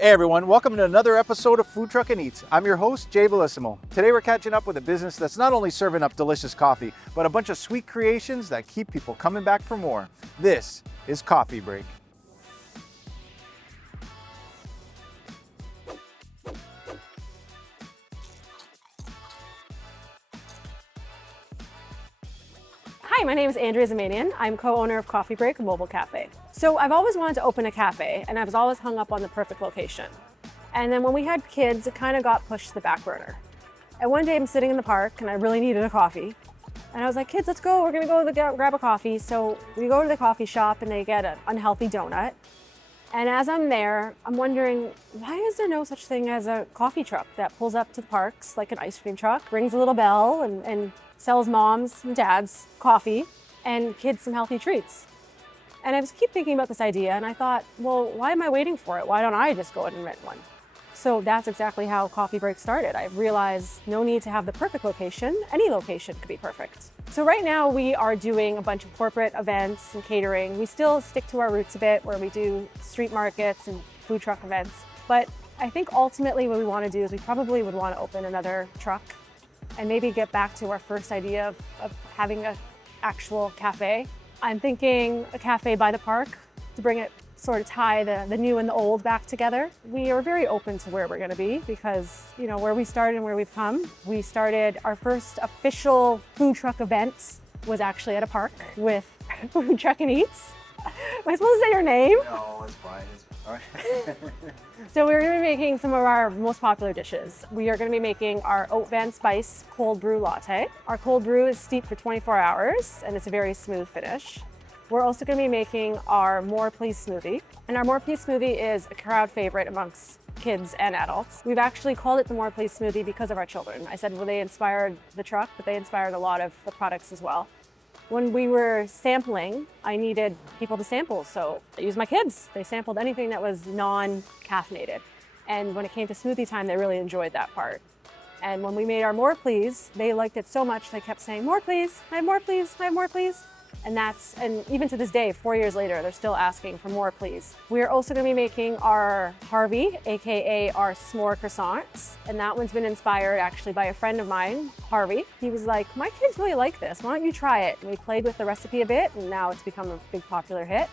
Hey everyone, welcome to another episode of Food Truck and Eats. I'm your host, Jay Bellissimo. Today we're catching up with a business that's not only serving up delicious coffee, but a bunch of sweet creations that keep people coming back for more. This is Coffee Break. Hi, my name is Andrea Zamanian. I'm co-owner of Coffee Break, a mobile cafe. So I've always wanted to open a cafe, and I was always hung up on the perfect location. And then when we had kids, it kind of got pushed to the back burner. And one day I'm sitting in the park, and I really needed a coffee. And I was like, kids, let's go. We're gonna go grab a coffee. So we go to the coffee shop, and they get an unhealthy donut. And as I'm there, I'm wondering, why is there no such thing as a coffee truck that pulls up to the parks like an ice cream truck, rings a little bell, and sells moms and dads coffee and kids some healthy treats? And I keep thinking about this idea, and I thought, well, why am I waiting for it? Why don't I just go ahead and rent one? So that's exactly how Coffee Break started. I realized no need to have the perfect location. Any location could be perfect. So right now we are doing a bunch of corporate events and catering. We still stick to our roots a bit, where we do street markets and food truck events. But I think ultimately what we want to do is we probably would want to open another truck and maybe get back to our first idea of having an actual cafe. I'm thinking a cafe by the park to bring it, sort of tie the new and the old back together. We are very open to where we're going to be because, you know, where we started and where we've come. We started our first official food truck event was actually at a park with Food Truck and Eats. Am I supposed to say your name? No, it's fine. All right. So we're going to be making some of our most popular dishes. We are going to be making our Oat Van Spice cold brew latte. Our cold brew is steeped for 24 hours and it's a very smooth finish. We're also going to be making our More Please smoothie. And our More Please smoothie is a crowd favorite amongst kids and adults. We've actually called it the More Please smoothie because of our children. I said, well, they inspired the truck, but they inspired a lot of the products as well. When we were sampling, I needed people to sample, so I used my kids. They sampled anything that was non-caffeinated. And when it came to smoothie time, they really enjoyed that part. And when we made our More Please, they liked it so much, they kept saying, more please, I have more please, I have more please. And even to this day, 4 years later, they're still asking for more please. We're also gonna be making our Harvey, AKA our s'more croissants. And that one's been inspired actually by a friend of mine, Harvey. He was like, my kids really like this, why don't you try it? And we played with the recipe a bit, and now it's become a big popular hit.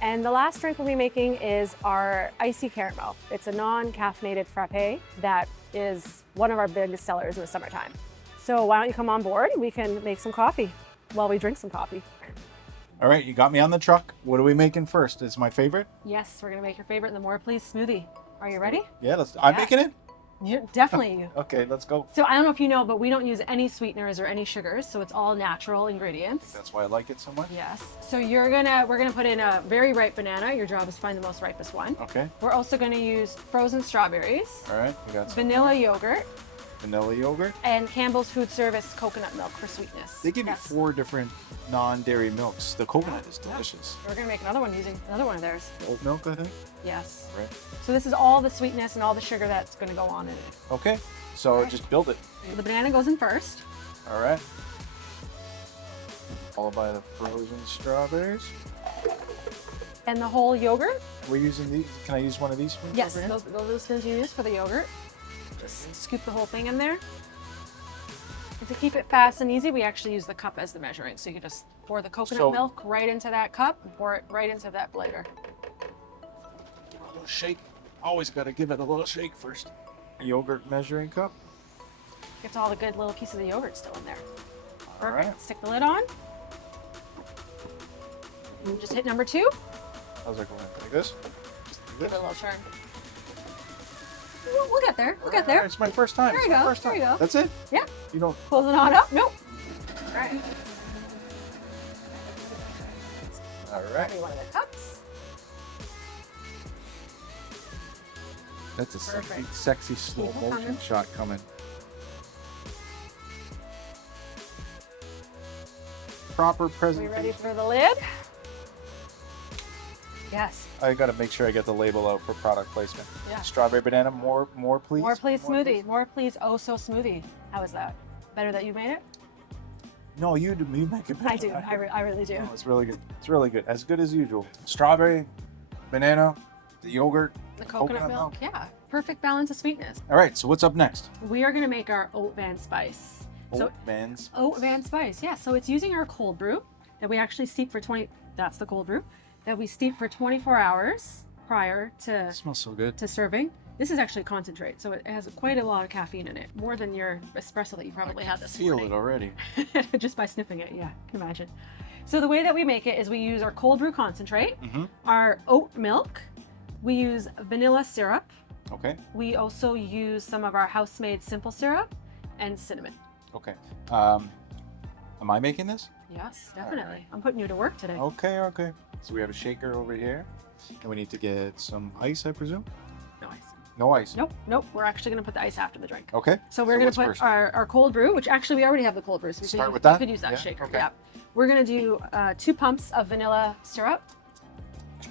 And the last drink we'll be making is our Icy Caramel. It's a non-caffeinated frappe that is one of our biggest sellers in the summertime. So why don't you come on board? We can make some coffee while we drink some coffee. All right, you got me on the truck. What are we making first? It's my favorite? Yes, we're gonna make your favorite, the More Please smoothie. Are you ready? Yeah, I'm making it? Yeah, definitely. Okay, let's go. So I don't know if you know, but we don't use any sweeteners or any sugars, so it's all natural ingredients. That's why I like it so much. Yes. So we're gonna put in a very ripe banana. Your job is to find the most ripest one. Okay. We're also gonna use frozen strawberries, All right, we got some vanilla yogurt, vanilla yogurt. and Campbell's Food Service coconut milk for sweetness. They give you Yes. 4 different non-dairy milks. The coconut is delicious. We're gonna make another one using another one of theirs. Oat milk, I think. Yes. Right. So this is all the sweetness and all the sugar that's gonna go on in it. Okay, so Alright. just build it. The banana goes in first. All right. Followed by the frozen strawberries. And the whole yogurt. We're using these. Can I use one of these spoons? Yes, over here? those are the spoons you use for the yogurt. Just scoop the whole thing in there. And to keep it fast and easy, we actually use the cup as the measuring. So you can just pour the coconut So- milk right into that cup and pour it right into that blender. A little shake. Always got to give it a little shake first. Yogurt measuring cup. Gets all the good little piece of the yogurt still in there. All Perfect. right. Stick the lid on. And just hit number 2. How's that going? Like this? Just like Give it this? a little turn. We'll get there. We'll get there. It's my first time. There It's you my go, first there time. you go. That's it? Yeah. You don't. Close the knot up. Nope. All right. All right. Grab one of the cups. That's a Perfect. sexy slow Keep it motion coming. shot coming. Proper We presentation. ready for the lid? Yes. I got to make sure I get the label out for product placement. Yeah. Strawberry banana, more please. More Please smoothie. More Please Oh So smoothie. How is that? Better that you made it? No, you make it better. I do. I really do. No, it's really good. It's really good. As good as usual. Strawberry, banana, the yogurt, the coconut milk. Yeah, perfect balance of sweetness. All right, so what's up next? We are going to make our oat van spice. Oat van spice. Oat van spice, yeah. So it's using our cold brew that we actually steep for 20. That's the cold brew that we steep for 24 hours prior to. It smells so good. To serving. This is actually concentrate, so it has quite a lot of caffeine in it, more than your espresso that you probably had this Feel morning. it already. Just by sniffing it, yeah, I can imagine. So the way that we make it is we use our cold brew concentrate, our oat milk, we use vanilla syrup. Okay. We also use some of our house-made simple syrup and cinnamon. Okay. Am I making this? Yes, definitely. I'm putting you to work today. Okay, okay. So we have a shaker over here, and we need to get some ice, I presume? No ice. No ice? Nope. We're actually going to put the ice after the drink. Okay. So we're going to put first? our cold brew, which actually we already have the cold brew. So Start with that? We could use that Yeah, shaker. okay. Yeah. We're going to do 2 pumps of vanilla syrup.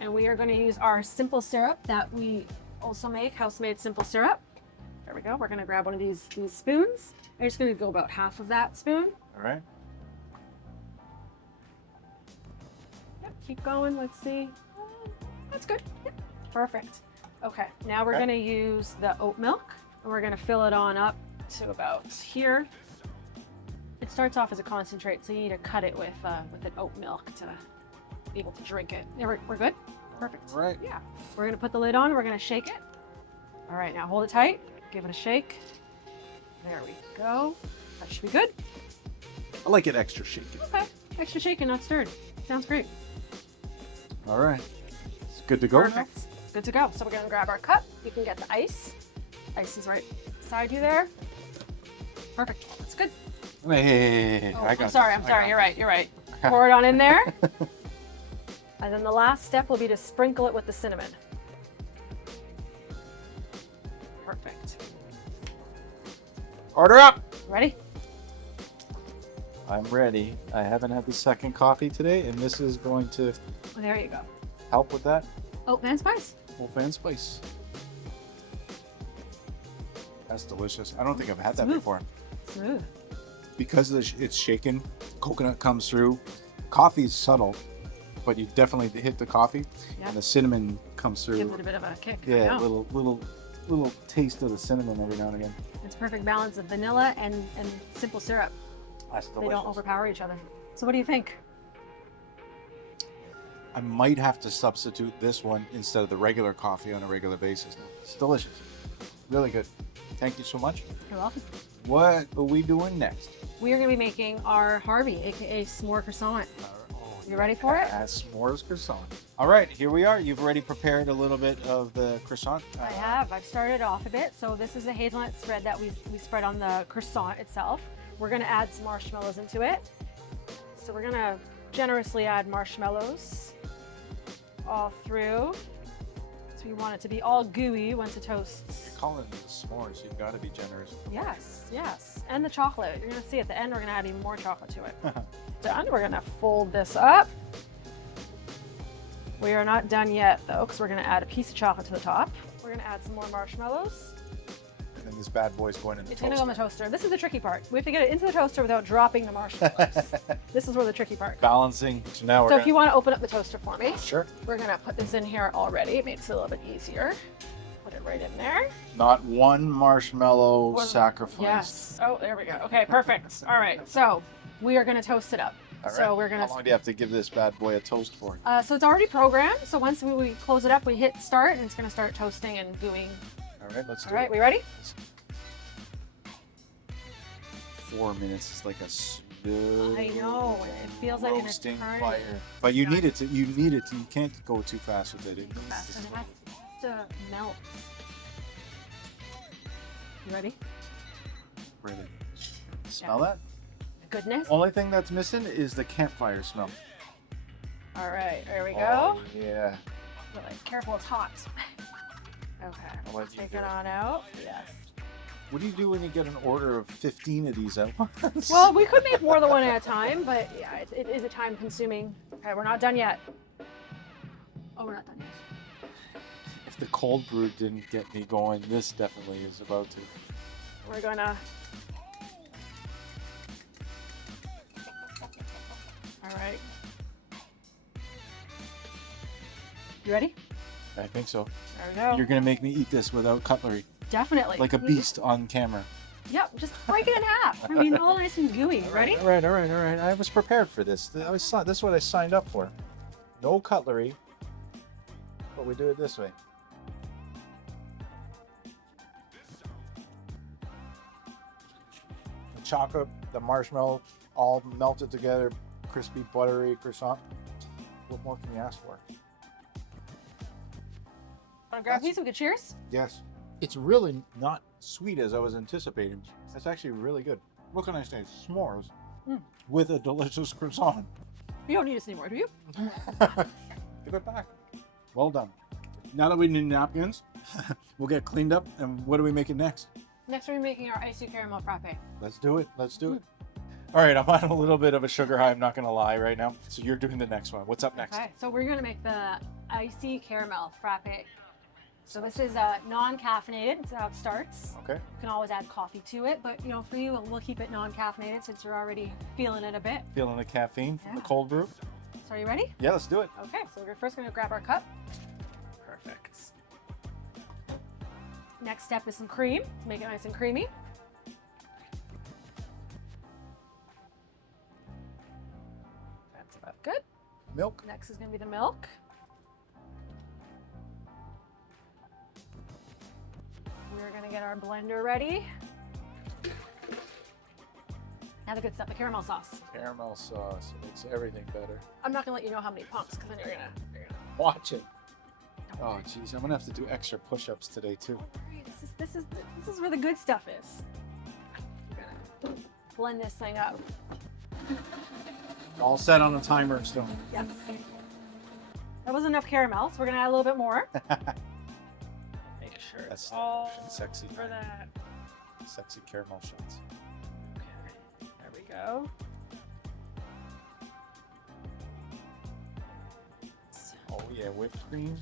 And we are going to use our simple syrup that we also make, house-made simple syrup. There we go. We're going to grab one of these spoons. I'm just going to go about half of that spoon. All right. Yep, keep going. Let's see. That's good. Yep. Perfect. Okay, now we're Okay. going to use the oat milk, and we're going to fill it on up to about here. It starts off as a concentrate, so you need to cut it with an oat milk to be able to drink it. Yeah, we're good? Perfect. Right. Yeah. We're going to put the lid on. We're going to shake it. All right, now hold it tight. Give it a shake. There we go. That should be good. I like it extra shaky. Okay. Extra shaken, not stirred. Sounds great. All right. It's good to go. Perfect. Good to go. So we're going to grab our cup. You can get the ice. Ice is right beside you there. Perfect. That's good. Hey, Oh, I got I'm sorry. this. You're right. Pour it on in there. And then the last step will be to sprinkle it with the cinnamon. Perfect. Order up. Ready? I'm ready. I haven't had the second coffee today, and this is going to Oh, there you go. help with that. Oat man spice. Oat fan spice. That's delicious. I don't think I've had that Smooth. before. Smooth. Because it's shaken, coconut comes through. Coffee is subtle, but you definitely hit the coffee, Yeah. and the cinnamon comes through. Gives it a bit of a kick. I Yeah, know. little taste of the cinnamon every now and again. It's perfect balance of vanilla and simple syrup. That's They delicious. don't overpower each other. So what do you think? I might have to substitute this one instead of the regular coffee on a regular basis. It's delicious. Really good. Thank you so much. You're welcome. What are we doing next? We are going to be making our Harvey, aka s'more croissant. You ready for it? S'mores croissant. All right, here we are. You've already prepared a little bit of the croissant. I have. I've started off a bit. So this is the hazelnut spread that we spread on the croissant itself. We're going to add some marshmallows into it. So we're going to generously add marshmallows all through. So we want it to be all gooey once it toasts. Calling it s'mores, you've got to be generous. Yes. And the chocolate. You're going to see at the end, we're going to add even more chocolate to it. Done. We're going to fold this up. We are not done yet, though, because we're going to add a piece of chocolate to the top. We're going to add some more marshmallows. And then this bad boy's going in the It's toaster. going to go in the toaster. This is the tricky part. We have to get it into the toaster without dropping the marshmallows. This is where the tricky part comes. Balancing. So now we're So if you want to open up the toaster for me, Sure. we're going to put this in here already. It makes it a little bit easier. Put it right in there. Not one marshmallow sacrifice. Yes. Oh, there we go. Okay, perfect. All right. So we are going to toast it up. All right. So we're going How long do you have to give this bad boy a toast for? So it's already programmed. So once we close it up, we hit start, and it's going to start toasting and gooing. All right, let's do All right, it. we ready? 4 minutes is like a slow I know. It feels like an roasting eternity. fire. But you need it to. You can't go too fast with it. It needs Fast, to and it slow. has to melt. You ready? Really. Smell that? Goodness. Only thing that's missing is the campfire smell. All right, there we Oh, go. yeah. Really careful, it's hot. Okay, I'll let you take do it it. on out. Yes. What do you do when you get an order of 15 of these at once? Well, we could make more than one at a time, but yeah, it is a time consuming. Okay, we're not done yet. Oh, we're not done yet. if the cold brew didn't get me going, this definitely is about to. We're gonna. All right. You ready? I think so. There we go. You're gonna make me eat this without cutlery, Definitely. like a beast on camera. Yep, just break it in half. I mean, all nice and gooey. Ready? All right. I was prepared for this. This is what I signed up for. No cutlery, but we do it this way. The chocolate, the marshmallow, all melted together, crispy, buttery croissant. What more can you ask for? Want to grab a piece? We could cheers? Yes. It's really not sweet as I was anticipating. It's actually really good. What can I say? S'mores with a delicious croissant. You don't need us anymore, do you? Give it back. Well done. Now that we need napkins, we'll get cleaned up. And what are we making next? Next, we're making our icy caramel frappe. Let's do it. All right, I'm on a little bit of a sugar high. I'm not going to lie right now. So you're doing the next one. What's up next? Okay, so we're going to make the icy caramel frappe. So this is non-caffeinated. That's how it starts. Okay. You can always add coffee to it, but for you, we'll keep it non-caffeinated since you're already feeling it a bit. Feeling the caffeine from the Yeah. cold brew? So are you ready? Yeah, let's do it. Okay, so we're first going to grab our cup. Perfect. Next step is some cream. Make it nice and creamy. That's about good. Milk. Next is going to be the milk. We're going to get our blender ready. Now the good stuff, the caramel sauce. Caramel sauce. It makes everything better. I'm not going to let you know how many pumps because then you're going to. Watch it. Oh, geez. I'm going to have to do extra push-ups today, too. This is where the good stuff is. We're gonna blend this thing up. All set on a timer still. Yes. That was enough caramel, so we're gonna add a little bit more. Make sure That's it's all sexy. for that. Sexy caramel shots. Okay, there we go. Oh, yeah. Whipped cream.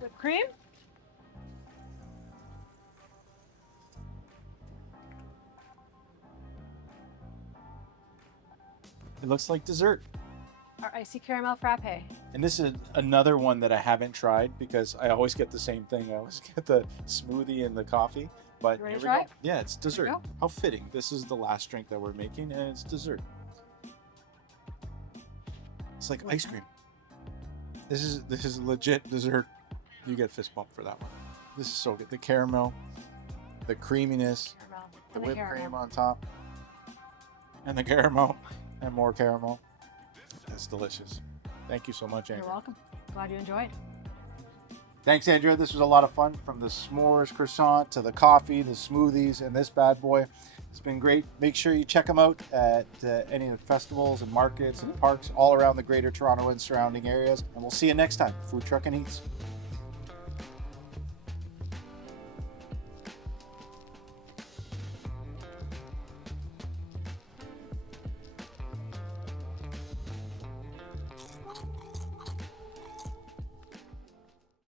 Whipped cream. It looks like dessert. Our icy caramel frappe. And this is another one that I haven't tried because I always get the same thing. I always get the smoothie and the coffee. But You ready to here try we it? go. Yeah, it's dessert. go. How fitting. This is the last drink that we're making, and it's dessert. It's like ice cream. This is legit dessert. You get fist bump for that one. This is so good. The caramel, the creaminess, Caramel. the And whipped caramel. cream on top, and the caramel, and more caramel. That's delicious. Thank you so much, Andrea. You're welcome. Glad you enjoyed. Thanks, Andrea. This was a lot of fun. From the s'mores croissant to the coffee, the smoothies, and this bad boy. It's been great. Make sure you check them out at any of the festivals and markets and parks all around the Greater Toronto and surrounding areas. And we'll see you next time. Food Truck and Eats.